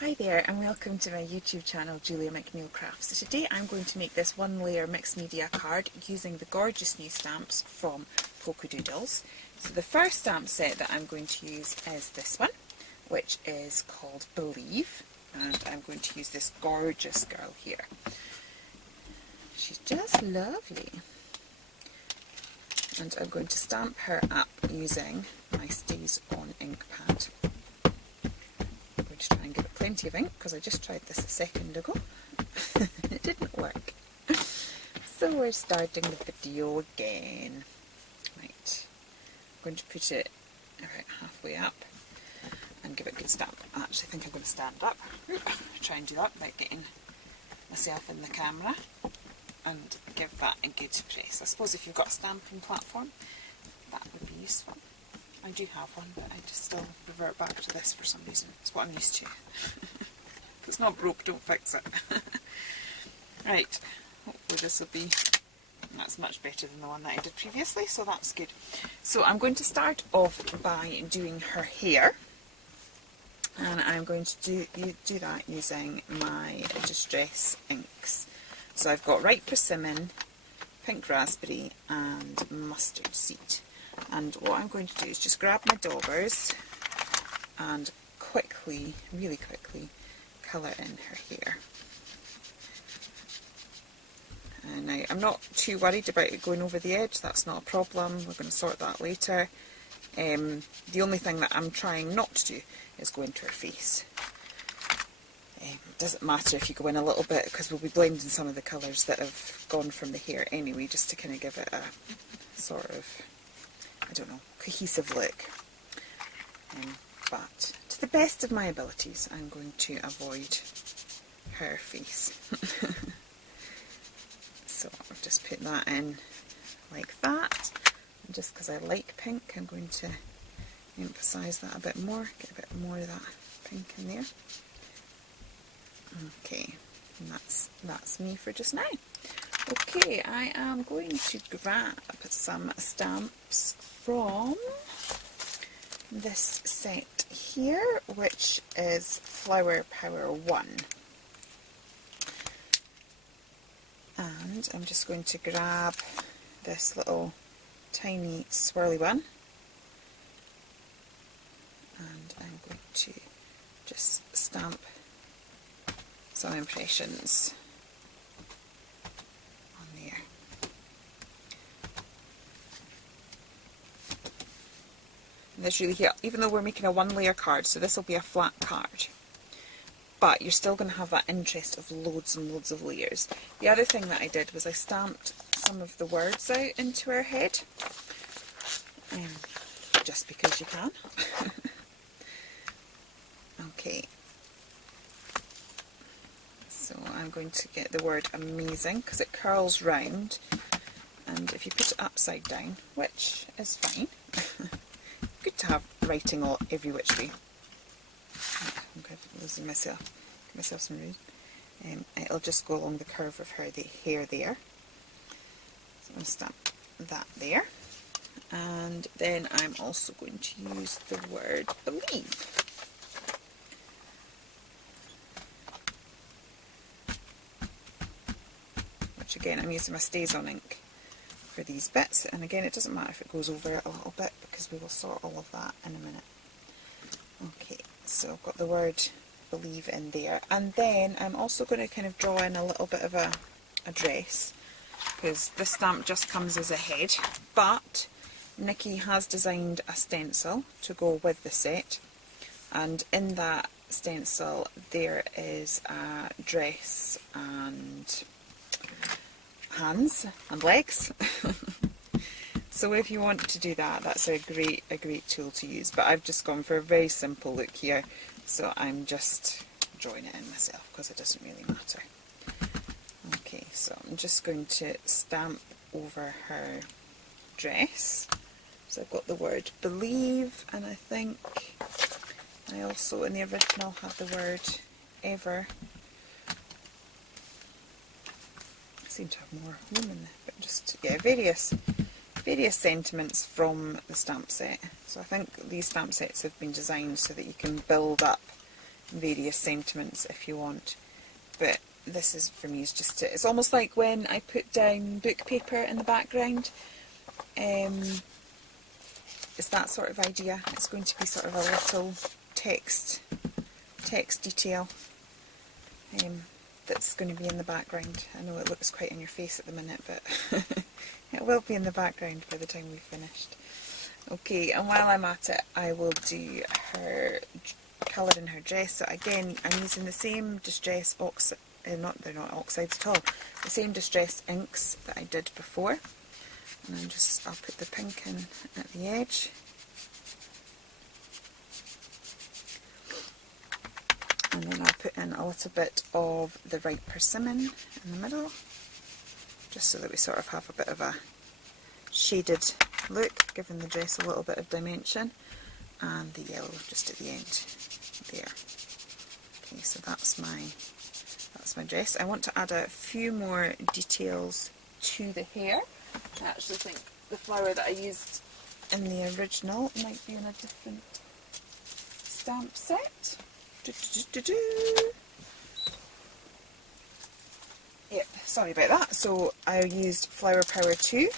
Hi there and welcome to my YouTube channel Julia McNeil Crafts. So today I'm going to make this one layer mixed media card using the gorgeous new stamps from Polkadoodles. So the first stamp set that I'm going to use is this one, which is called Believe, and I'm going to use this gorgeous girl here. She's just lovely. And I'm going to stamp her up using my Stays On ink pad. To try and give it plenty of ink because I just tried this a second ago. It didn't work. So we're starting the video again. Right, I'm going to put it about halfway up and give it a good stamp. I actually think I'm going to stand up. Try and do that without getting myself in the camera and give that a good press. I suppose if you've got a stamping platform, that would be useful. I do have one, but I just still revert back to this for some reason. It's what I'm used to. If it's not broke, don't fix it. Right, hopefully this will be, that's much better than the one that I did previously, so that's good. So I'm going to start off by doing her hair, and I'm going to do that using my Distress inks. So I've got Ripe Persimmon, Pink Raspberry and Mustard Seed. And what I'm going to do is just grab my daubers and quickly, really quickly, colour in her hair. And now, I'm not too worried about it going over the edge, that's not a problem, we're going to sort that later. The only thing that I'm trying not to do is go into her face. It doesn't matter if you go in a little bit because we'll be blending some of the colours that have gone from the hair anyway, just to kind of give it a sort of, I don't know, cohesive look. But to the best of my abilities, I'm going to avoid her face. So I've just put that in like that. And just because I like pink, I'm going to emphasise that a bit more, get a bit more of that pink in there. Okay, and that's me for just now. Okay, I am going to grab some stamps from this set here, which is Flower Power 1. And I'm just going to grab this little tiny swirly one. And I'm going to just stamp some impressions on there. And this really here, even though we're making a one layer card, so this will be a flat card, but you're still going to have that interest of loads and loads of layers. The other thing that I did was I stamped some of the words out into her head, just because you can. Okay. So I'm going to get the word amazing because it curls round, and if you put it upside down, which is fine, good to have writing all every which way. I'm kind of losing myself, give myself some room. It'll just go along the curve of her hair there. So I'm going to stamp that there, and then I'm also going to use the word believe. Again, I'm using my Stays On ink for these bits, and again it doesn't matter if it goes over it a little bit because we will sort all of that in a minute. Okay, so I've got the word believe in there, and then I'm also going to kind of draw in a little bit of a dress, because this stamp just comes as a head, but Nikki has designed a stencil to go with the set, and in that stencil there is a dress and hands and legs. So if you want to do that, that's a great tool to use, but I've just gone for a very simple look here, so I'm just drawing it in myself because it doesn't really matter. Okay, so I'm just going to stamp over her dress. So I've got the word believe, and I think I also in the original had the word ever. Seem to have more room in there, but just, yeah, various sentiments from the stamp set. So I think these stamp sets have been designed so that you can build up various sentiments if you want. But this is, for me, is just it's almost like when I put down book paper in the background. It's that sort of idea. It's going to be sort of a little text detail that's going to be in the background. I know it looks quite in your face at the minute, but it will be in the background by the time we've finished. Okay, and while I'm at it, I will do her colour in her dress. So again, I'm using the same distress they're not oxides at all, the same distressed inks that I did before. And I'll put the pink in at the edge. And then I'll put in a little bit of the right persimmon in the middle, just so that we sort of have a bit of a shaded look, giving the dress a little bit of dimension, and the yellow just at the end there. Okay, so that's my dress. I want to add a few more details to the hair. I actually think the flower that I used in the original might be in a different stamp set. Yep, sorry about that. So I used Flower Power 2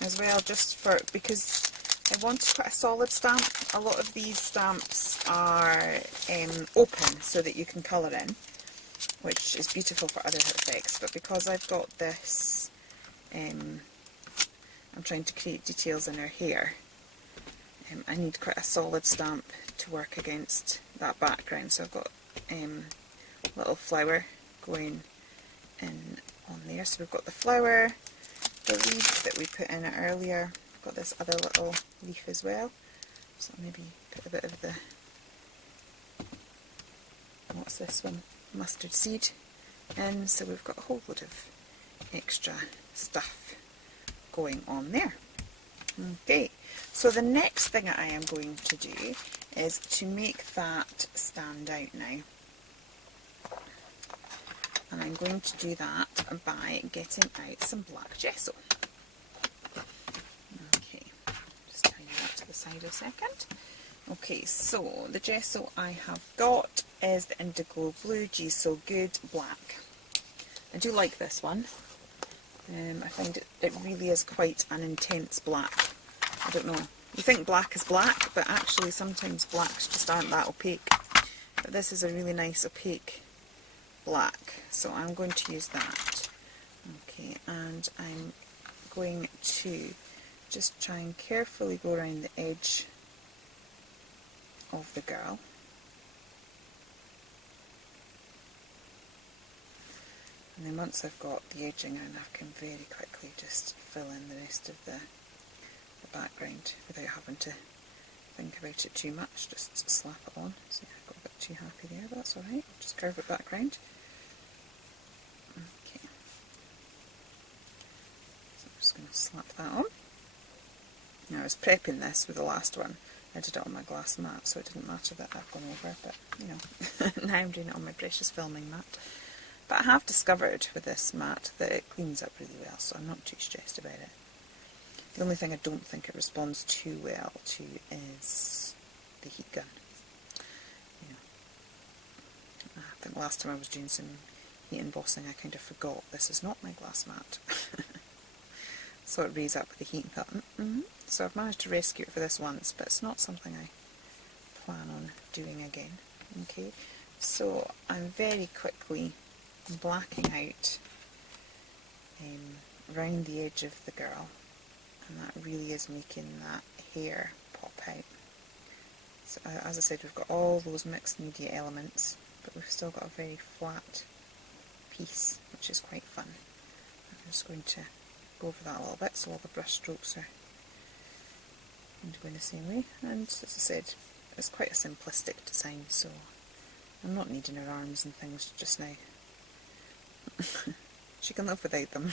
as well, just because I want to put a solid stamp. A lot of these stamps are open so that you can colour in, which is beautiful for other effects, but because I've got this, I'm trying to create details in her hair, I need quite a solid stamp to work against that background. So I've got a little flower going in on there. So we've got the flower, the leaf that we put in earlier, we've got this other little leaf as well. So I'll maybe put a bit of the, what's this one? Mustard seed in, so we've got a whole load of extra stuff going on there. Okay, so the next thing I am going to do is to make that stand out now, and I'm going to do that by getting out some black gesso. Okay, just tie that to the side a second. Okay, so the gesso I have got is the Indigo Blue Gesso Good Black. I do like this one. I find it really is quite an intense black. I don't know. You think black is black, but actually sometimes blacks just aren't that opaque. But this is a really nice opaque black, so I'm going to use that. Okay, and I'm going to just try and carefully go around the edge of the girl. And then once I've got the edging in, I can very quickly just fill in the rest of the background without having to think about it too much. Just slap it on. See, I got a bit too happy there, but that's alright. Just curve it back round. Okay. So I'm just going to slap that on. Now I was prepping this with the last one. I did it on my glass mat, so it didn't matter that I've gone over, but you know, now I'm doing it on my precious filming mat. But I have discovered with this mat that it cleans up really well, so I'm not too stressed about it. The only thing I don't think it responds too well to is the heat gun. You know, I think last time I was doing some heat embossing, I kind of forgot this is not my glass mat. So it raised up with the heat and thought, So I've managed to rescue it for this once, but it's not something I plan on doing again. Okay, so I'm very quickly blacking out around the edge of the girl, and that really is making that hair pop out. So as I said, we've got all those mixed media elements, but we've still got a very flat piece, which is quite fun. I'm just going to go over that a little bit so all the brush strokes are going the same way. And as I said, it's quite a simplistic design, so I'm not needing her arms and things just now. She can live without them.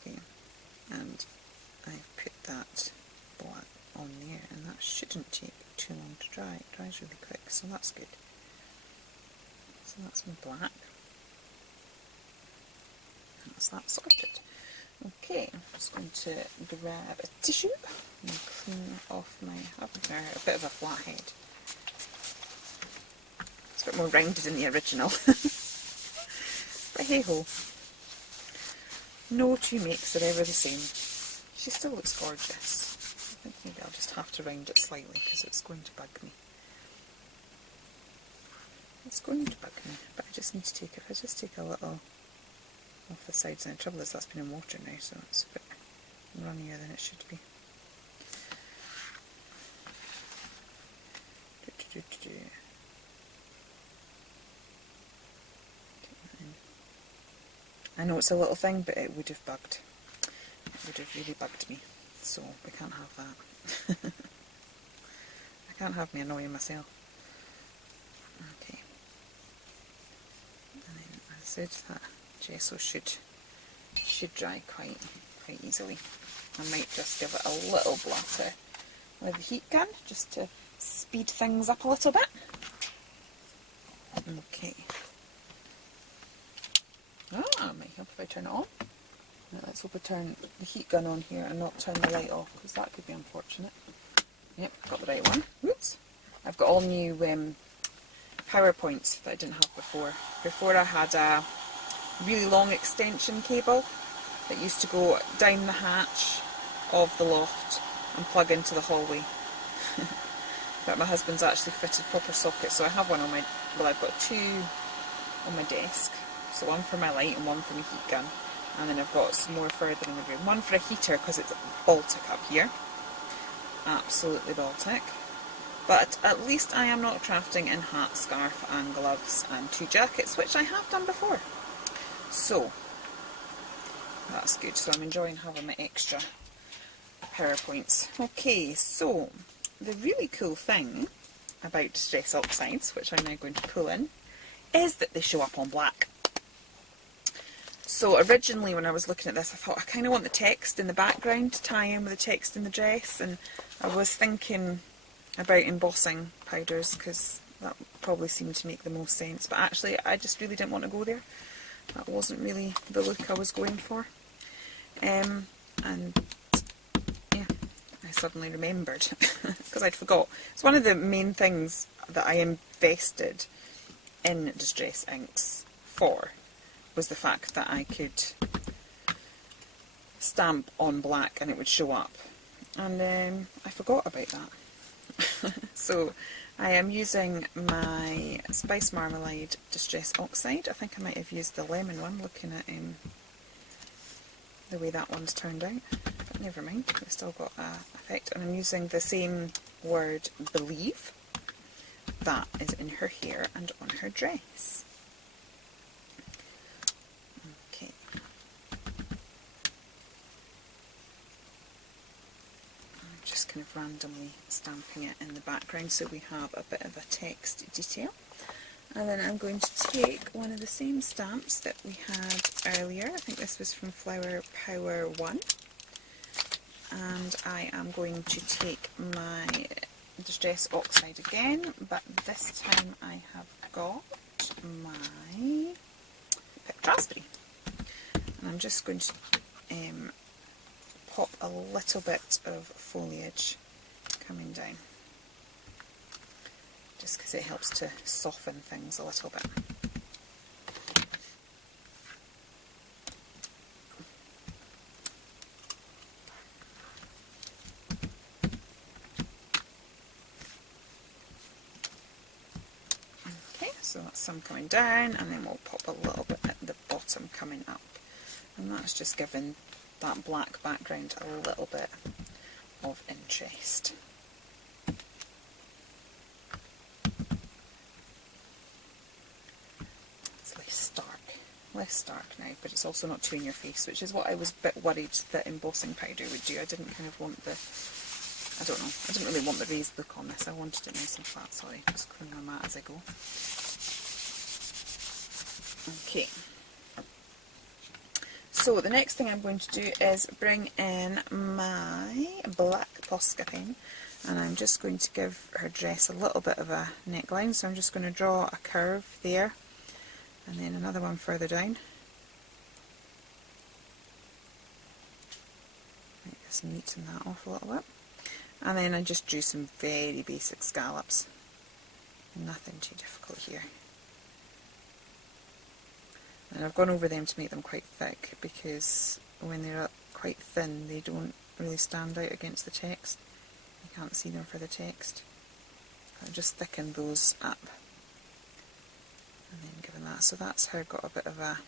Okay, and I've put that black on there, and that shouldn't take too long to dry. It dries really quick, so that's good. So that's my black. That's that sorted. Okay, I'm just going to grab a tissue and clean off my, a bit of a flat head. bit more rounded in the original. But hey ho. No two makes are ever the same. She still looks gorgeous. I think maybe I'll just have to round it slightly because it's going to bug me. It's going to bug me, but I just need to take, if I just take a little off the sides, and the trouble is that's been in water now, so it's a bit runnier than it should be. I know it's a little thing, but it would have bugged. It would have really bugged me, so we can't have that. I can't have me annoying myself. Okay. And then, as I said, that gesso should dry quite easily. I might just give it a little blatter with the heat gun, just to speed things up a little bit. Okay. Ah, might help if I turn it on. Now let's hope I turn the heat gun on here and not turn the light off, because that could be unfortunate. Yep, got the right one. Oops. I've got all new power points that I didn't have before. Before I had a really long extension cable that used to go down the hatch of the loft and plug into the hallway. But my husband's actually fitted proper sockets, so I have one on my, well, I've got two on my desk. So one for my light and one for my heat gun. And then I've got some more further in the room. One for a heater because it's Baltic up here. Absolutely Baltic. But at least I am not crafting in hat, scarf and gloves and 2 jackets, which I have done before. So, that's good. So I'm enjoying having my extra PowerPoints. Okay, so the really cool thing about Distress Oxides, which I'm now going to pull in, is that they show up on black. So originally when I was looking at this, I thought I kind of want the text in the background to tie in with the text in the dress, and I was thinking about embossing powders because that probably seemed to make the most sense, but actually I just really didn't want to go there. That wasn't really the look I was going for. And yeah, I suddenly remembered because I'd forgot. It's one of the main things that I invested in Distress Inks for, was the fact that I could stamp on black and it would show up, and I forgot about that. So I am using my Spice Marmalade Distress Oxide. I think I might have used the lemon one, looking at the way that one's turned out, but never mind, we've still got an effect. And I'm using the same word, believe, that is in her hair and on her dress. Okay. I'm just kind of randomly stamping it in the background so we have a bit of a text detail. And then I'm going to take one of the same stamps that we had earlier. I think this was from Flower Power 1. And I am going to take my Distress Oxide again, but this time I have got my picked raspberry. And I'm just going to pop a little bit of foliage coming down, just because it helps to soften things a little bit. Okay, so that's some coming down, and then we'll pop a little bit at the bottom coming up. And that's just giving that black background a little bit of interest. Less stark now, but it's also not too in your face, which is what I was a bit worried that embossing powder would do. I didn't kind of want the, I don't know, I didn't really want the raised look on this. I wanted it nice and flat. Sorry, just cleaning my mat as I go. Okay. So the next thing I'm going to do is bring in my black Posca pen, and I'm just going to give her dress a little bit of a neckline. So I'm just going to draw a curve there, and then another one further down. Just neaten that off a little bit. And then I just drew some very basic scallops Nothing too difficult here. And I've gone over them to make them quite thick, because when they're quite thin they don't really stand out against the text. You can't see them for the text. I've just thickened those up and then given that. So that's her got a bit of a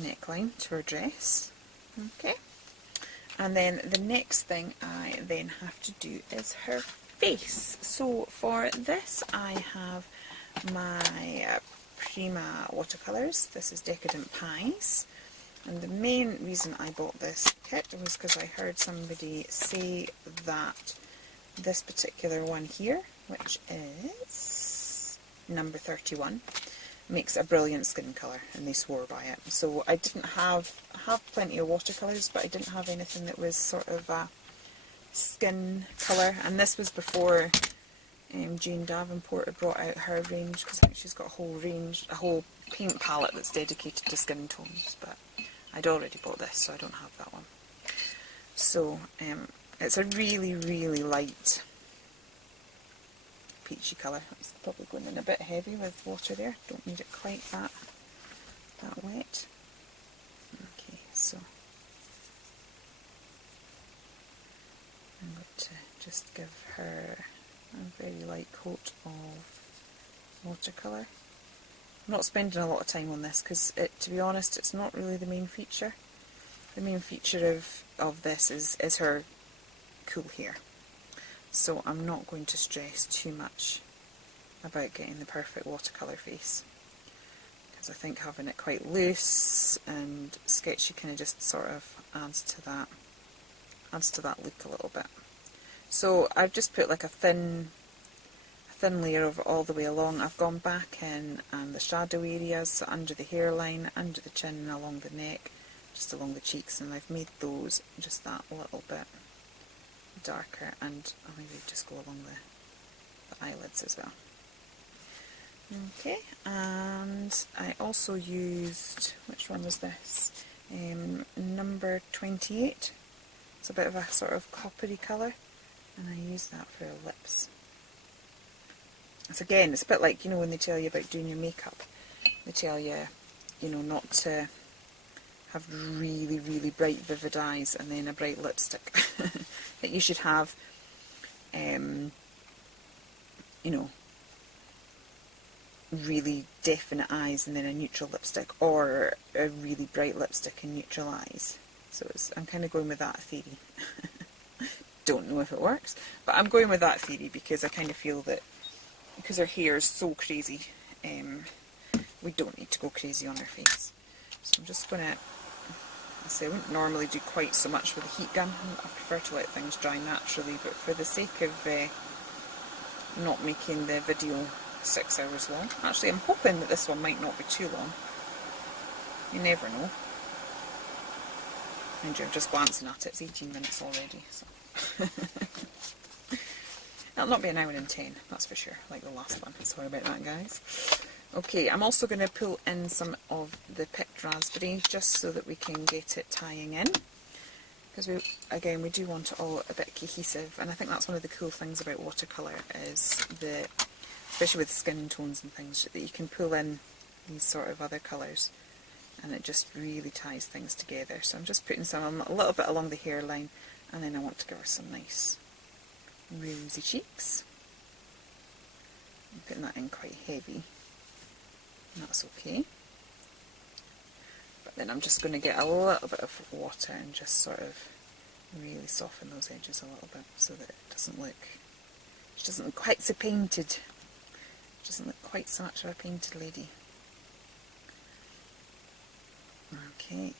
neckline to her dress. Okay. And then the next thing I then have to do is her face. So for this I have my Prima watercolours. This is Decadent Pies. And the main reason I bought this kit was because I heard somebody say that this particular one here, which is number 31, makes a brilliant skin colour, and they swore by it. So I didn't have plenty of watercolours, but I didn't have anything that was sort of a skin colour. And this was before Jane Davenport had brought out her range, because I think she's got a whole range, a whole paint palette that's dedicated to skin tones. But I'd already bought this, so I don't have that one. So it's a really, really light peachy colour. It's probably going in a bit heavy with water there. Don't need it quite that wet. Okay, so I'm going to just give her a very light coat of watercolour. I'm not spending a lot of time on this because, to be honest, it's not really the main feature. The main feature of this is her cool hair. So I'm not going to stress too much about getting the perfect watercolour face, because I think having it quite loose and sketchy kind of just sort of adds to that look a little bit. So I've just put like a thin layer of it all the way along. I've gone back in and the shadow areas, so under the hairline, under the chin and along the neck, just along the cheeks, and I've made those just that little bit darker, and I'll maybe just go along the eyelids as well. Okay, and I also used, which one was this? Number 28. It's a bit of a sort of coppery colour, and I used that for her lips. So again, it's a bit like, when they tell you about doing your makeup, they tell you, not to have really, really bright, vivid eyes and then a bright lipstick. That you should have, really definite eyes and then a neutral lipstick, or a really bright lipstick and neutral eyes. So I'm kind of going with that theory. Don't know if it works, but I'm going with that theory because I kind of feel that because her hair is so crazy, we don't need to go crazy on her face. So I'm just going to, I wouldn't normally do quite so much with a heat gun. I prefer to let things dry naturally, but for the sake of not making the video 6 hours long, actually I'm hoping that this one might not be too long. You never know. Mind you, I'm just glancing at it, it's 18 minutes already. So. It'll not be an hour and 10, that's for sure, like the last one. Sorry about that, guys. Okay, I'm also going to pull in some of the picked raspberry just so that we can get it tying in. Because we do want it all a bit cohesive, and I think that's one of the cool things about watercolour is especially with skin tones and things, that you can pull in these sort of other colours and it just really ties things together. So I'm just putting some a little bit along the hairline, and then I want to give her some nice rosy cheeks. I'm putting that in quite heavy, and that's okay. But then I'm just going to get a little bit of water and just sort of really soften those edges a little bit so that she doesn't look quite so painted. She doesn't look quite so much of a painted lady. Okay.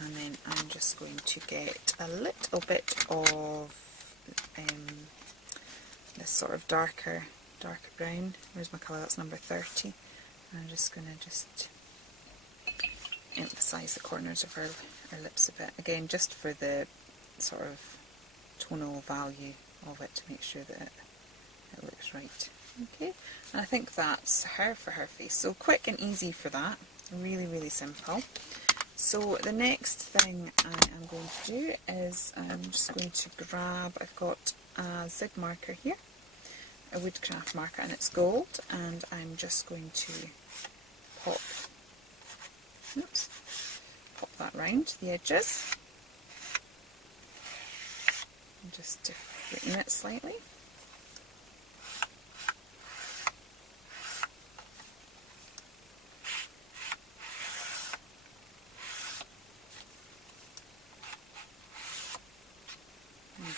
And then I'm just going to get a little bit of this sort of darker brown. Where's my colour? That's number 30. And I'm just going to emphasise the corners of her lips a bit. Again, just for the sort of tonal value of it, to make sure that it looks right. Okay, and I think that's her for her face. So quick and easy for that. Really, really simple. So the next thing I am going to do is I'm just going to grab, I've got a Zig marker here, a woodcraft marker and it's gold, and I'm just going to pop that round the edges and just different it slightly.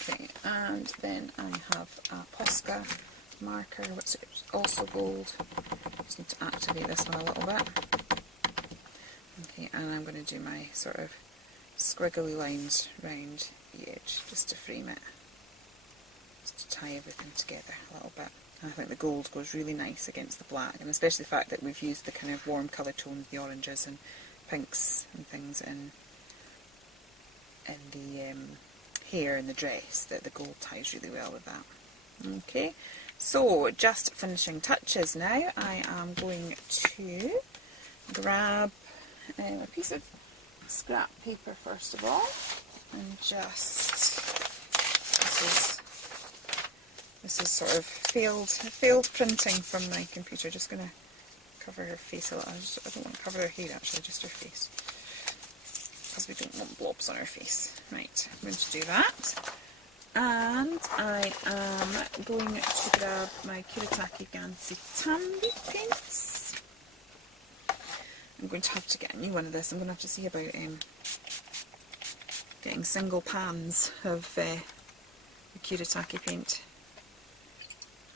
Okay, and then I have a Posca marker, which is also gold. Just need to activate this one a little bit. Okay, and I'm going to do my sort of squiggly lines round the edge just to frame it, just to tie everything together a little bit. And I think the gold goes really nice against the black, and especially the fact that we've used the kind of warm colour tones, the oranges and pinks and things in the hair and the dress, that the gold ties really well with that. Okay, so just finishing touches now. I am going to grab a piece of scrap paper first of all, and just, this is sort of failed printing from my computer. Just going to cover her face a little. I don't want to cover her hair actually, just her face, because we don't want blobs on her face. Right, I'm going to do that. And I am going to grab my Kuretake Ganzi Tambi paints. I'm going to have to get a new one of this. I'm going to have to see about getting single pans of the Kuretake paint.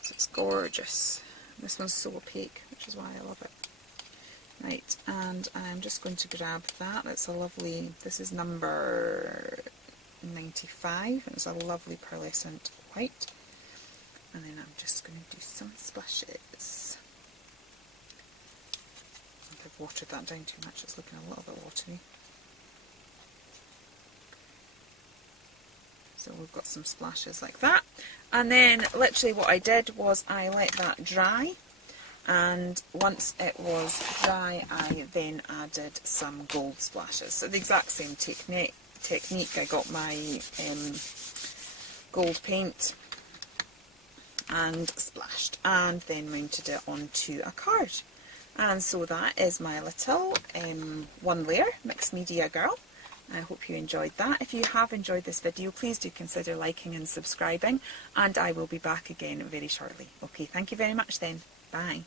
So it's gorgeous. This one's so opaque, which is why I love it. Right, and I'm just going to grab that. It's a lovely, this is number 95, and it's a lovely pearlescent white. And then I'm just going to do some splashes. I think I've watered that down too much, it's looking a little bit watery. So we've got some splashes like that. And then literally what I did was I let that dry, and once it was dry I then added some gold splashes. So the exact same technique. I got my gold paint and splashed, and then mounted it onto a card. And so that is my little one layer mixed media girl. I hope you enjoyed that. If you have enjoyed this video, please do consider liking and subscribing, and I will be back again very shortly. Okay, thank you very much then. Bye.